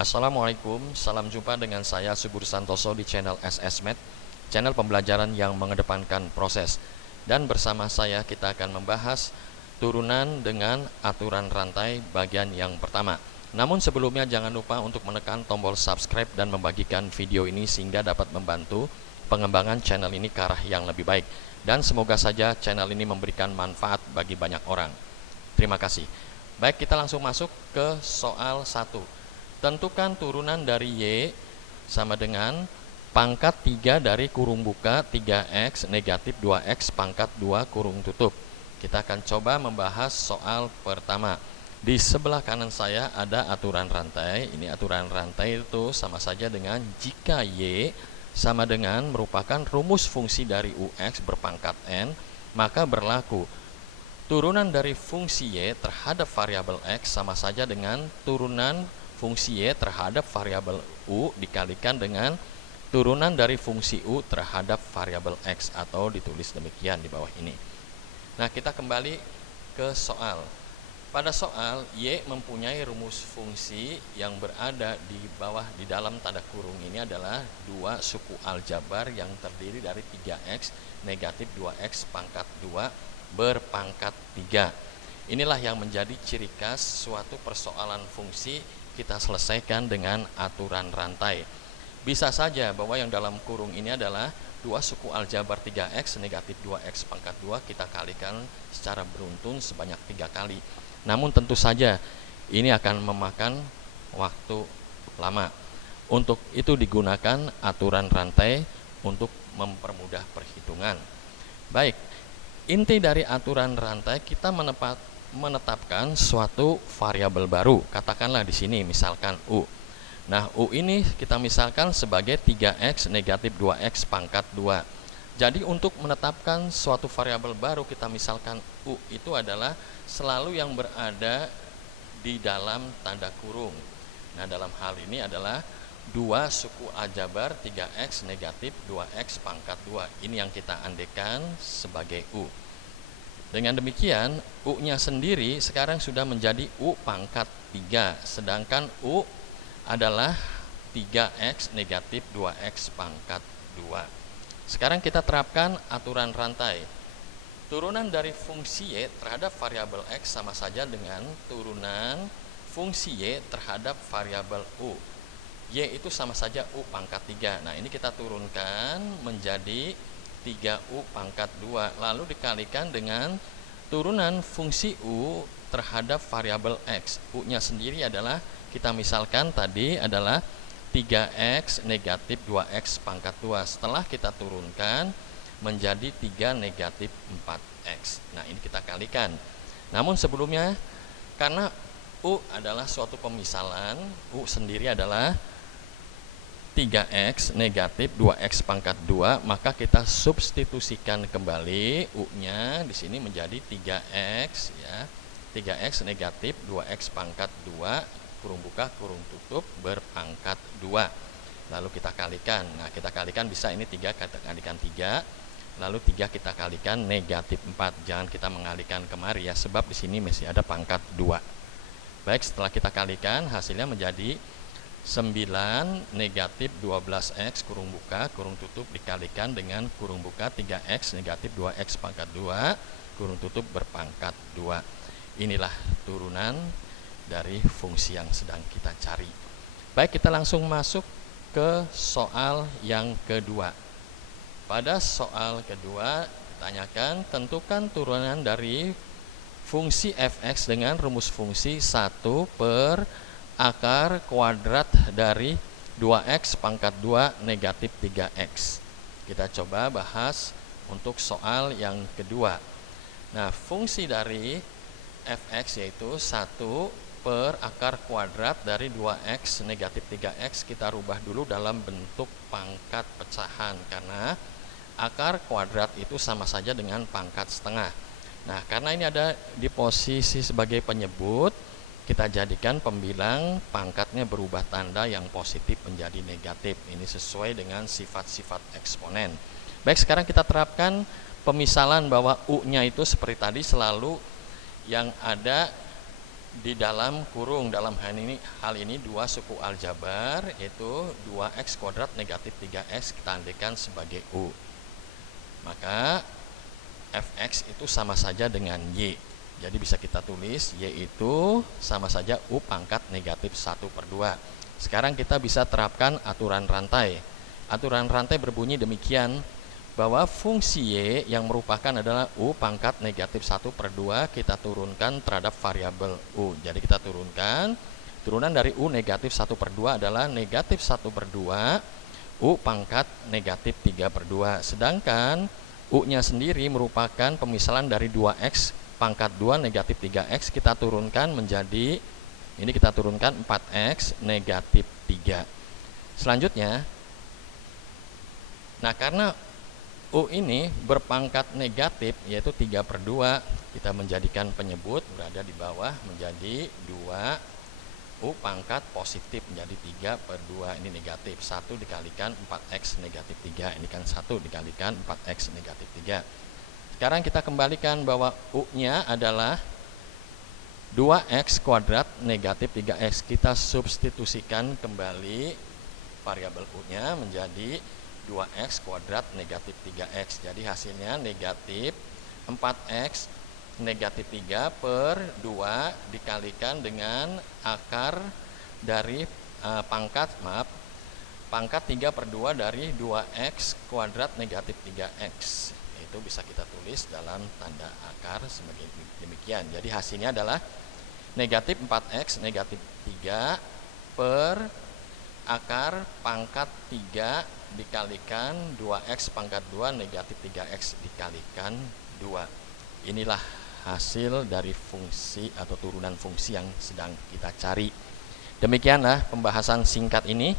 Assalamualaikum, salam jumpa dengan saya Subur Santoso di channel SSMed, channel pembelajaran yang mengedepankan proses. Dan bersama saya kita akan membahas turunan dengan aturan rantai bagian yang pertama. Namun sebelumnya jangan lupa untuk menekan tombol subscribe dan membagikan video ini sehingga dapat membantu pengembangan channel ini ke arah yang lebih baik. Dan semoga saja channel ini memberikan manfaat bagi banyak orang. Terima kasih. Baik, kita langsung masuk ke soal 1. Tentukan turunan dari Y sama dengan pangkat 3 dari kurung buka 3X negatif 2X pangkat 2 kurung tutup. Kita akan coba membahas soal pertama. Di sebelah kanan saya ada aturan rantai. Ini aturan rantai itu sama saja dengan jika Y sama dengan merupakan rumus fungsi dari UX berpangkat N, maka berlaku turunan dari fungsi Y terhadap variabel X sama saja dengan turunan fungsi Y terhadap variabel U dikalikan dengan turunan dari fungsi U terhadap variabel X, atau ditulis demikian di bawah ini. Nah, kita kembali ke soal. Pada soal, Y mempunyai rumus fungsi yang berada di bawah di dalam tanda kurung ini adalah dua suku aljabar yang terdiri dari 3X negatif 2X pangkat 2 berpangkat 3. Inilah yang menjadi ciri khas suatu persoalan fungsi kita selesaikan dengan aturan rantai. Bisa saja bahwa yang dalam kurung ini adalah dua suku aljabar 3X negatif 2X pangkat 2 kita kalikan secara beruntun sebanyak 3 kali. Namun tentu saja ini akan memakan waktu lama. Untuk itu digunakan aturan rantai untuk mempermudah perhitungan. Baik, inti dari aturan rantai kita menetapkan suatu variabel baru. Katakanlah di sini misalkan U. Nah, U ini kita misalkan sebagai 3X negatif 2X pangkat 2. Jadi untuk menetapkan suatu variabel baru kita misalkan U itu adalah selalu yang berada di dalam tanda kurung. Nah, dalam hal ini adalah dua suku aljabar 3X negatif 2X pangkat 2. Ini yang kita andaikan sebagai U. Dengan demikian, U-nya sendiri sekarang sudah menjadi U pangkat 3, sedangkan U adalah 3X negatif 2X pangkat 2. Sekarang kita terapkan aturan rantai. Turunan dari fungsi Y terhadap variabel X sama saja dengan turunan fungsi Y terhadap variabel U. Y itu sama saja U pangkat 3. Nah, ini kita turunkan menjadi 3U pangkat 2, lalu dikalikan dengan turunan fungsi U terhadap variabel X. U-nya sendiri adalah, kita misalkan tadi adalah 3X negatif 2X pangkat 2. Setelah kita turunkan menjadi 3 negatif 4X. Nah, ini kita kalikan. Namun sebelumnya, karena U adalah suatu pemisalan, U sendiri adalah 3X negatif 2X pangkat 2, maka kita substitusikan kembali U-nya di sini menjadi 3X ya. 3X negatif 2X pangkat 2 kurung buka kurung tutup berpangkat 2. Lalu kita kalikan. Nah, kita kalikan bisa ini 3 kita kalikan 3, lalu 3 kita kalikan negatif 4. Jangan kita mengalihkan kemari ya, sebab di sini masih ada pangkat 2. Baik, setelah kita kalikan hasilnya menjadi 9 negatif 12X kurung buka kurung tutup dikalikan dengan kurung buka 3X negatif 2X pangkat 2 kurung tutup berpangkat 2. Inilah turunan dari fungsi yang sedang kita cari. Baik, kita langsung masuk ke soal yang kedua. Pada soal kedua ditanyakan tentukan turunan dari fungsi fx dengan rumus fungsi 1 per akar kuadrat dari 2X pangkat 2 negatif 3X. Kita coba bahas untuk soal yang kedua. Nah, fungsi dari fx yaitu 1 per akar kuadrat dari 2X negatif 3X. Kita rubah dulu dalam bentuk pangkat pecahan, karena akar kuadrat itu sama saja dengan pangkat setengah. Nah, karena ini ada di posisi sebagai penyebut, kita jadikan pembilang pangkatnya berubah tanda yang positif menjadi negatif. Ini sesuai dengan sifat-sifat eksponen. Baik, sekarang kita terapkan pemisalan bahwa U-nya itu seperti tadi selalu yang ada di dalam kurung, dalam hal ini dua suku aljabar, yaitu 2x kuadrat negatif 3x kita andaikan sebagai U. Maka fx itu sama saja dengan y. Jadi bisa kita tulis y itu sama saja U pangkat negatif 1/2. Sekarang kita bisa terapkan aturan rantai. Aturan rantai berbunyi demikian, bahwa fungsi y yang merupakan adalah U pangkat negatif 1/2 kita turunkan terhadap variabel U. Jadi kita turunkan, turunan dari U negatif 1/2 adalah negatif 1/2 U pangkat negatif 3/2. Sedangkan U-nya sendiri merupakan pemisalan dari 2x pangkat 2 negatif 3x, kita turunkan menjadi, ini kita turunkan 4x negatif 3. Selanjutnya, nah karena U ini berpangkat negatif yaitu 3/2, kita menjadikan penyebut berada di bawah menjadi 2 U pangkat positif menjadi 3/2, ini negatif. 1 dikalikan 4x negatif 3, ini kan 1 dikalikan 4x negatif 3. Sekarang kita kembalikan bahwa U-nya adalah 2x kuadrat negatif 3x. Kita substitusikan kembali variabel U-nya menjadi 2x kuadrat negatif 3x. Jadi hasilnya negatif 4x negatif 3/2 dikalikan dengan akar dari pangkat 3/2 dari 2x kuadrat negatif 3x. Itu bisa kita tulis dalam tanda akar sebagai demikian. Jadi hasilnya adalah negatif 4x negatif 3 per akar pangkat 3 dikalikan 2x pangkat 2 negatif 3x dikalikan 2. Inilah hasil dari fungsi atau turunan fungsi yang sedang kita cari. Demikianlah pembahasan singkat ini.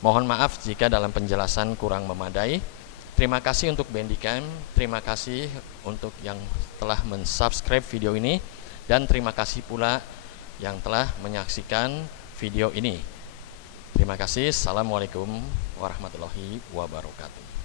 Mohon maaf jika dalam penjelasan kurang memadai. Terima kasih untuk Bandicam, terima kasih untuk yang telah mensubscribe video ini, dan terima kasih pula yang telah menyaksikan video ini. Terima kasih. Assalamualaikum warahmatullahi wabarakatuh.